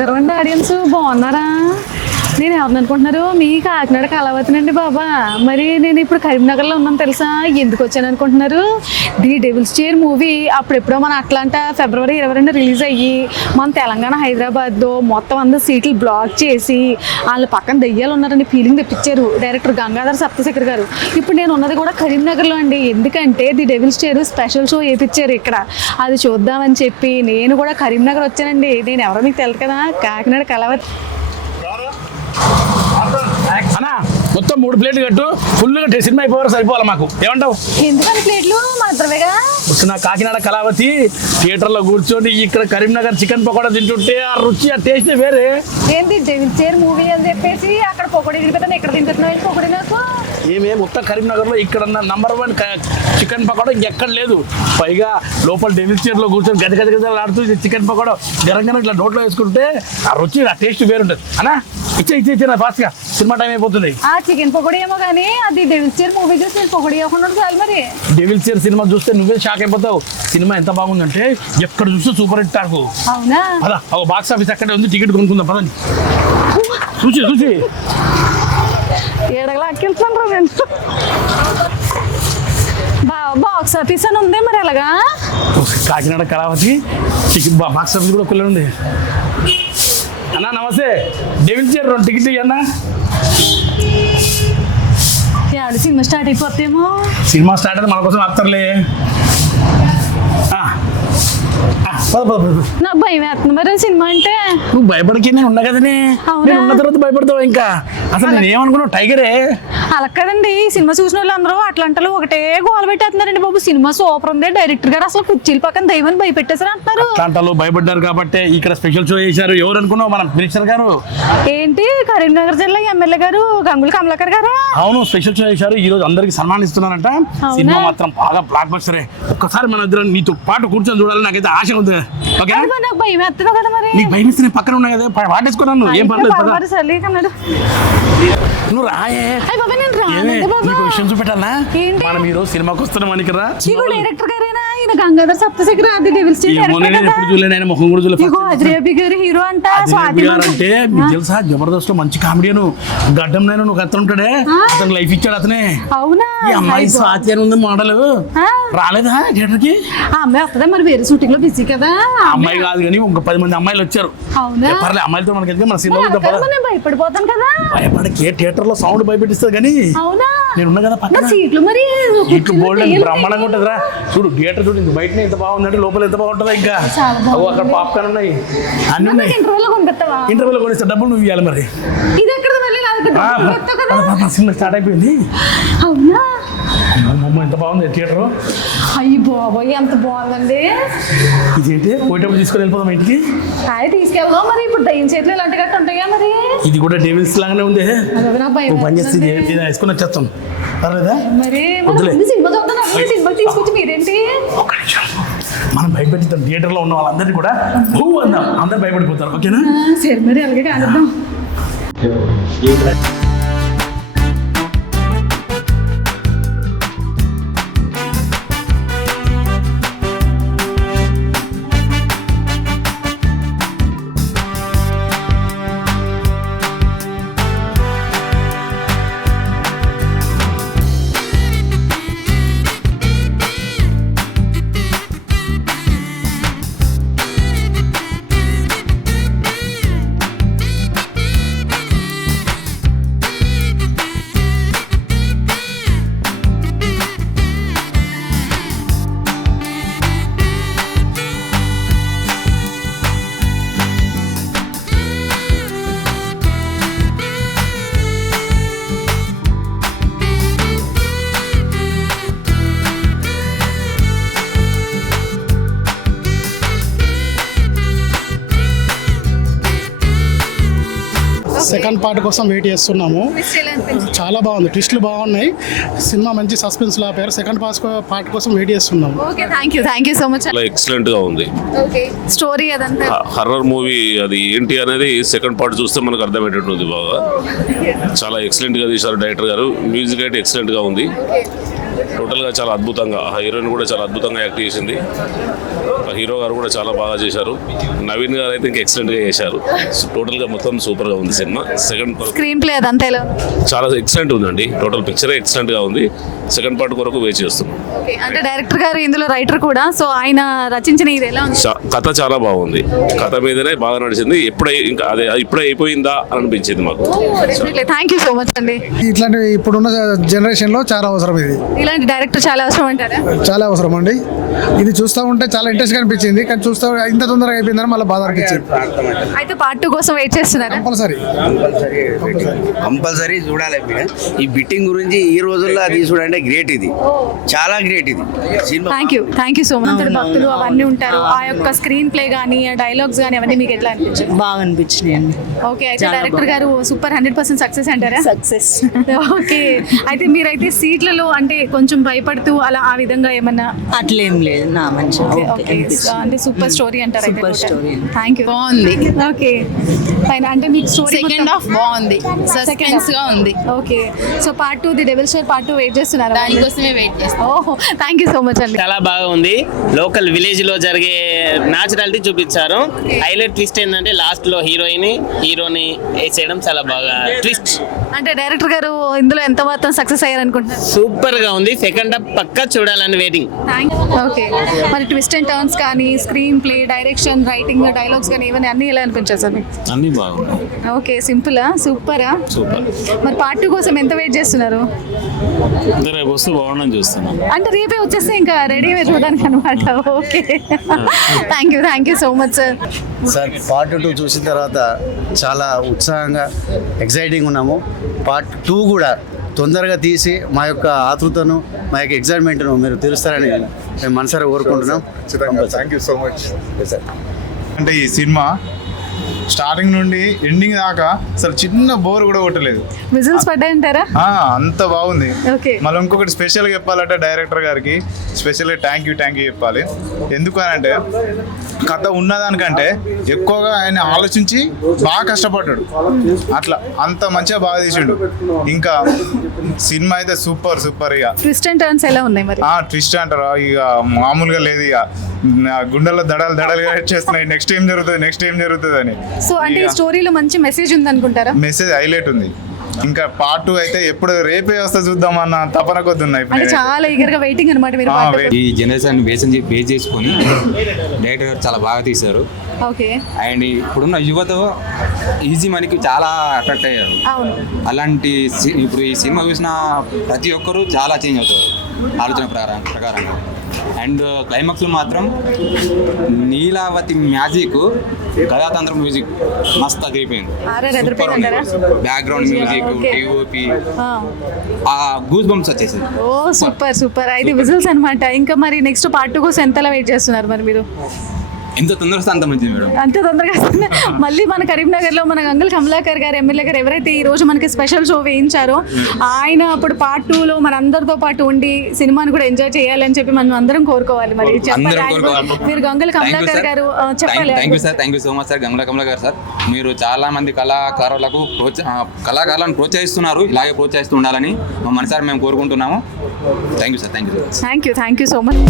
ఎవరండి ఆడియన్స్ బాగున్నారా? నేను ఎవరిని అనుకుంటున్నారు? మీ కాకినాడ కళావతినండి బాబా. మరి నేను ఇప్పుడు కరీంనగర్లో ఉన్నాను తెలుసా? ఎందుకు వచ్చాను అనుకుంటున్నారు? ది డెవిల్స్ చైర్ మూవీ అప్పుడెప్పుడో మన అట్లాంటా ఫిబ్రవరి 22 రిలీజ్ అయ్యి మన తెలంగాణ హైదరాబాద్లో మొత్తం అందరు సీట్లు బ్లాక్ చేసి వాళ్ళ పక్కన దెయ్యాలు ఉన్నారని ఫీలింగ్ తెప్పించారు డైరెక్టర్ గంగాధర్ సప్తశేఖర్ గారు. ఇప్పుడు నేను ఉన్నది కూడా కరీంనగర్లో అండి. ఎందుకంటే the Devil's Chair special show వేయించారు ఇక్కడ. అది చూద్దామని చెప్పి నేను కూడా కరీంనగర్ వచ్చానండి. నేను ఎవరో మీకు తెలుసు కదా, కాకినాడ కళావతి. అన్నా మొత్తం 3 ప్లేట్లు కట్టు, ఫుల్గా సినిమా అయిపోయారు సరిపోవాలి మాకు. ఏమంటావు? ఎందుకని ప్లేట్లు మాత్రమేగా వచ్చిన కాకినాడ కళావతి థియేటర్లో కూర్చొని ఇక్కడ కరీంనగర్ చికెన్ పకోడా తింటుంటే ఆ రుచి ఆ టేస్ట్ వేరే. ఏంటి డెవిల్స్ చైర్ మూవీ అని చెప్పేసి అక్కడ పొగడి తిరిగిపోతాను, ఇక్కడ తింటున్నావు పొగడి నాకు. ఏమే మొత్తం కరీంనగర్లో ఇక్కడ నంబర్ 1 చికెన్ పకోడా ఇంకెక్కడ లేదు. పైగా లోపల డెవిల్స్ చైర్లో కూర్చొని గద గద గదలు ఆడుతూ చికెన్ పకోడా గరంగా ఇట్లా నోట్లో వేసుకుంటే ఆ రుచి ఆ టేస్ట్ వేరుంటుంది. అన్నా ఇచ్చే నా ఫాస్ట్గా సినిమా టైం అయిపోతుంది. ఆ చికెన్ పకోడీ ఏమో కానీ అది డెవిల్స్ చైర్ మూవీ చూసి నేను పొగడి అవ్వకుండా చాలు. మరి డెవిల్స్ చైర్ సినిమా చూస్తే నువ్వే షాక్ అయిపోతావు. సినిమా ఎంత బాగుందంటే ఎక్కడ చూస్తే సూపర్ హిట్ టాకు. అవునా? అలా ఒక బాక్స్ ఆఫీస్ అక్కడే ఉంది, టికెట్ కొనుక్కుందాం పదండి. చూసి ఏడగలా అక్కెళ్తున్నాను రా నేను. బాక్స్ ఆఫీస్ అని ఉంది, మరి ఎలాగా? Kakinada Kalavathi ticket box office కూడా ఒక్కలే ఉంది. అన్నా నమస్తే, డెవిల్స్ చైర్ 2 టికెట్లు ఇవ్వన్నా. సినిమా స్టార్ట్ అయిపోతేమో. సినిమా స్టార్ట్ అయితే మన కోసం ఆపుతారులే. నాకు భయం వేస్తుంది మరి సినిమా అంటే. నువ్వు భయపడికి నేను ఉన్నా కదనే. నేను ఉన్న తర్వాత భయపడతావు ఇంకా. అసలు నేను ఏమనుకున్నావు, టైగరే. అలా కదండి, ఈ సినిమా చూసిన వాళ్ళు అందరూ అట్లాంటలు ఒకటే గోల పెట్టేస్తున్నారండి బాబు. సినిమా సూపర్ ఉంది, డైరెక్టర్ గారు అసలు కుర్చీల పక్కన దైవాన్ని భయపెట్టేసారు అంటున్నారు. అట్లాంటలు భయపడ్డారు కాబట్టి ఇక్కడ స్పెషల్ షో చేశారు. ఎవరు అనుకున్నావు? మన మినిస్టర్ గారు. ఏంటి కరీంనగర్ జిల్లా ఎమ్మెల్యే గారు గంగుల కమలాకర్ గారా? అవును, స్పెషల్ షో చేశారు. ఈ రోజు అందరికి సన్మానిస్తున్నారంట. సినిమా మాత్రం బాగా బ్లాక్ బస్టరే. ఒక్కసారి మన ఇద్దరు నీతో పాటు కూర్చొని చూడాలని నాకైతే ఆశ ఉంది. నాకు భయం వేస్తున్నావు కదా మరి. నీకు భయం ఇస్తే నేను పక్కన ఉన్నా కదా, పాటేసుకున్నాను. ఏం పర్లేదు, నువ్వు రాయే. నీకు విషయం చూపెట్టాలా? మనం ఈ రోజు సినిమాకి వస్తున్నాం అని కదా. డైరెక్టర్ గారేనా ఈయన? గంగాధర్ సప్తశేఖర్ అది డెవిల్స్ చైర్ ఎప్పుడు చూడలేదు, ఆయన ముఖం కూడా చూడలేదు. అజరేబి గారు హీరో అంట. స్వాతి అంటే మీకు తెలుసా, జబర్దస్త్ లో మంచి కామెడీను గడ్డం నేను ఒక అతను ఉంటాడే, అతను లైఫ్ ఇచ్చాడు అతనే. అవునా? ఈ అమ్మాయి స్వాతి అని ఉంది మోడల్. రాలేదా థియేటర్ కి? ఆ అమ్మాయి వస్తుందా మరి? వేరే షూటింగ్ లో బిజీ కదా. అమ్మాయి కాదు కానీ ఒక 10 మంది అమ్మాయిలు వచ్చారు. అవునా? పర్లేదు, అమ్మాయిలతో మనకి మన సినిమా భయపడిపోతాను కదా. భయపడకే, థియేటర్ లో సౌండ్ భయపెట్టిస్తుంది కానీ. అవునా? నేను ఉన్నా కదా పక్కన. సీట్లు మరి ఇటు బోల్డ్ బ్రహ్మాండంగా ఉంటుందిరా. చూడు థియేటర్ చూడు, ఇంక బయటనే ఎంత బాగుందంటే లోపల ఎంత బాగుంటుందా. ఇంకా అక్కడ పాప్కార్న్ ఉన్నాయి, అన్ని ఉన్నాయి. ఇంటర్వ్యూలో కొనిస్తే డబ్బులు నువ్వు ఇవ్వాలి మరి. సినిమా స్టార్ట్ అయిపోయింది. అవునా? ఎంత బాగుంది థియేటర్. అయ్యి బాబోయ్ ఎంత బాగుందండి. ఇదేంటి పోయేటప్పుడు తీసుకొని వెళ్ళిపోదాం ఇంటికి. తీసుకెళ్దాం మరి. ఇప్పుడు దయ్యం చేతులు ఇలాంటి గట్ట ఉంటాయా మరి? ఇది కూడా డెవిల్స్ లాగానే ఉంది. పని చేస్తే వేసుకొని వచ్చేస్తాం. పర్లేదా? మరి సినిమా చూద్దాం. సినిమా తీసుకొచ్చి మీరేంటి మనం భయపెట్టిద్దాం. థియేటర్ లో ఉన్న వాళ్ళందరినీ కూడా భూ అందాం, అందరు భయపడిపోతారు. ఓకేనా? సరే మరి అలాగే కానిద్దాం. సెకండ్ పార్ట్ కోసం వెయిట్ చేస్తున్నాము. చాలా బాగుంది, ట్విస్ట్లు బాగున్నాయి. సినిమా మంచి సస్పెన్స్ లా పేరు. సెకండ్ పార్ట్ కోసం వెయిట్ చేస్తున్నాము. Okay, thank you so much. చాలా ఎక్సలెంట్ గా ఉంది. ఓకే, స్టోరీ అదంతా హర్రర్ మూవీ అది ఏంటి అనేది సెకండ్ పార్ట్ చూస్తే మనకు అర్థమయ్యేటట్టుంది. బాగా చాలా ఎక్సలెంట్ గా తీశారు డైరెక్టర్ గారు. మ్యూజిక్ అయితే ఎక్సలెంట్ గా ఉంది. టోటల్గా చాలా అద్భుతంగా, హీరోయిన్ కూడా చాలా అద్భుతంగా యాక్ట్ చేసింది. హీరో గారు కూడా చాలా బాగా చేశారు. నవీన్ గారు అయితే ఇంకా ఎక్సలెంట్గా చేశారు. టోటల్గా మొత్తం సూపర్గా ఉంది cinema. Second part screen play అదంతా ఎలా ఉంది? చాలా ఎక్సలెంట్ ఉందండి. టోటల్ పిక్చరే ఎక్సలెంట్గా ఉంది. సెకండ్ పార్ట్ కొరకు వెయిట్ చేస్తున్నాం. Okay, అంటే డైరెక్టర్ గారు ఇందులో రైటర్ కూడా, సో ఆయన రచించిన ఇది ఎలా ఉంది? కథ చాలా బాగుంది. కథ మీదనే బాగా నడిచింది. ఇంకా అదే ఇప్పుడే అయిపోయిందా అని అనిపించింది మాకు. థ్యాంక్ యూ సో మచ్ అండి. ఇట్లాంటి ఇప్పుడున్న జనరేషన్లో చాలా అవసరం ఇది, ఇలాంటి డైరెక్టర్ చాలా అవసరం అంటారా? చాలా అవసరం అండి. ఇది చూస్తూ ఉంటే చాలా ఇంట్రెస్ట్గా అనిపించింది, కానీ చూస్తూ ఇంత తొందరగా అయిపోయిందని మళ్ళీ బాధ అనిపించింది. అయితే పార్ట్ 2 కోసం వెయిట్ చేస్తున్నారా? కంపల్సరీ చూడాలి. ఈ బిట్టింగ్ గురించి ఈ రోజుల్లో అది చూడండి, గ్రేట్, ఇది చాలా గ్రేట్ ఇది cinema. Thank you so much. భక్తులు అవన్నీ ఉంటారు, ఆ యొక్క స్క్రీన్ ప్లే కానీ డైలాగ్స్ కానీ అవన్నీ మీకు ఎట్లా అనిపించాయి? బాగా అనిపించినాయి అండి. ఓకే, అయితే డైరెక్టర్ గారు సూపర్ 100% సక్సెస్ అంటారా? సక్సెస్. ఓకే, అయితే మీరైతే సీట్లలో అంటే కొంచెం భయపడుతూ అలా ఆ విధంగా ఏమన్నా? అట్లేం లేదు, నా మంచిగా ఓకే, అంటే సూపర్ స్టోరీ అంటారు. Super story. Thank you. బాగుంది. Okay fine. అంటే మీకు స్టోరీ సెకండ్ హాఫ్ బాగుంది, సస్పెన్స్ గా ఉంది. Okay, so part 2 the devil chair part 2 wait చేస్తున్నారా? దానికోసమే వెయిట్ చేస్తాం. ఓహో, థ్యాంక్ యూ సో మచ్ అండి. చాలా బాగా ఉంది. లోకల్ విలేజ్ లో జరిగే న్యాచురాలిటీ చూపించారు. హైలైట్ ట్విస్ట్ ఏంటంటే లాస్ట్ లో హీరోని వేసేయడం చాలా బాగా ట్విస్ట్. అంటే డైరెక్టర్ గారు ఇందులో ఎంత మాత్రం సక్సెస్ అయ్యారు అనుకుంటున్నారు? సూపర్ గా ఉంది. సెకండ్ హాఫ్ పక్కా చూడాలని వెయిటింగ్. ఓకే, మరి ట్విస్ట్ అండ్ టర్న్స్ కానీ screen play, direction, writing, dialogues కానీ ఇవన్నీ అన్ని ఎలా అనిపించాయి సార్ మీకు? అన్నీ బాగున్నాయి. ఓకే, సింపులా? సూపరా? సూపర్. మరి పార్ట్ 2 కోసం ఎంత వెయిట్ చేస్తున్నారు? రేపు వస్తే బాగుండని చూస్తున్నాం. అంటే రేపే వచ్చేస్తే ఇంకా రెడీ చూడడానికి అనమాట. Okay, thank you so much sir. Sir part 2 చూసిన తర్వాత చాలా ఉత్సాహంగా ఎక్సైటింగ్ ఉన్నాము. పార్ట్ 2 కూడా తొందరగా తీసి మా యొక్క ఆతృతను, మా యొక్క ఎగ్జైట్మెంట్ను మీరు తెలుస్తారని మేము మనసారా కోరుకుంటున్నాం. Thank you so much sir. అంటే ఈ సినిమా స్టార్టింగ్ నుండి ఎండింగ్ దాకా అసలు చిన్న బోర్ కూడా కొట్టలేదు. విజిల్స్ పడ్డాయంటారా? అంత బాగుంది. ఓకే, మళ్ళీ ఇంకొకటి స్పెషల్గా చెప్పాలంటే డైరెక్టర్ గారికి స్పెషల్గా థ్యాంక్ యూ చెప్పాలి. ఎందుకు అని అంటే కథ ఉన్నదానికంటే ఎక్కువగా ఆయన ఆలోచించి బాగా కష్టపడ్డాడు. అట్లా అంత మంచిగా బాగా తీసిండు. ఇంకా సినిమా అయితే సూపర్. ఇక ట్విస్ట్ అండ్ టర్న్స్ ఎలా ఉన్నాయి మరి? ట్విస్ట్ అంటారా, ఇక మామూలుగా లేదు. ఇక గుండెల్లో దడలుగా చేస్తున్నాయి, నెక్స్ట్ ఏం జరుగుతుంది అని. సో అంటే ఈ స్టోరీలో మంచి మెసేజ్ ఉంది అనుకుంటారా? మెసేజ్ హైలైట్ ఉంది. ఇంకా పార్ట్ 2 అయితే ఎప్పుడు రేపే వస్తే చూద్దామన్న తపన కొద్ది ఉన్నాయి. అంటే చాలా ఈగర్ గా వెయిటింగ్ అన్నమాట మీరు. ఈ జనరేషన్ బేస్ చేసుకొని డైరెక్టర్ గారు చాలా బాగా తీశారు. ఓకే, అండ్ ఇప్పుడున్న యువత ఈజీ మనీకి చాలా అట్రాక్ట్ అయ్యారు. అవును. అలాంటి ఇప్పుడు ఈ సినిమా చూసిన ప్రతి ఒక్కరూ చాలా చేంజ్ అవుతారు ఆలోచన ప్రకారంగా. అండ్ క్లైమాక్స్లో మాత్రం నీలావతి మ్యాజిక్, గదాతంత్ర మ్యూజిక్ మస్తు అదిరిపోయింది. బ్యాక్గ్రౌండ్ మ్యూజిక్, డిఓపి, ఆ గూస్ బంప్స్ వచ్చేసింది. ఓ సూపర్. అయితే విజిల్స్ అన్నమాట. ఇంకా మరి నెక్స్ట్ పార్ట్ 2 కోసం ఎంతలా వెయిట్ చేస్తున్నారు మరి మీరు? ఎంత తొందరగా వస్తే అంత మంచిది మేడం. అంత తొందరగా మళ్ళీ మన కరీంనగర్లో మన గంగుల కమలాకర్ గారు, ఎమ్మెల్యే గారు ఎవరైతే ఈ రోజు మనకి స్పెషల్ షో వేయించారో, ఆయన అప్పుడు పార్ట్ 2లో మన అందరితో పాటు ఉండి సినిమాని కూడా ఎంజాయ్ చేయాలని చెప్పి మనం అందరం కోరుకోవాలి. మరి మీరు గంగుల కమలాకర్ గారు చెప్పాలి. Thank you so much sir. Gangula Kamalakar sir, మీరు చాలా మంది కళాకారులను ప్రోత్సహిస్తున్నారు. ఇలాగే ప్రోత్సహిస్తూ ఉండాలని మనసారి మేము కోరుకుంటున్నాము. Thank you sir. Thank you so much.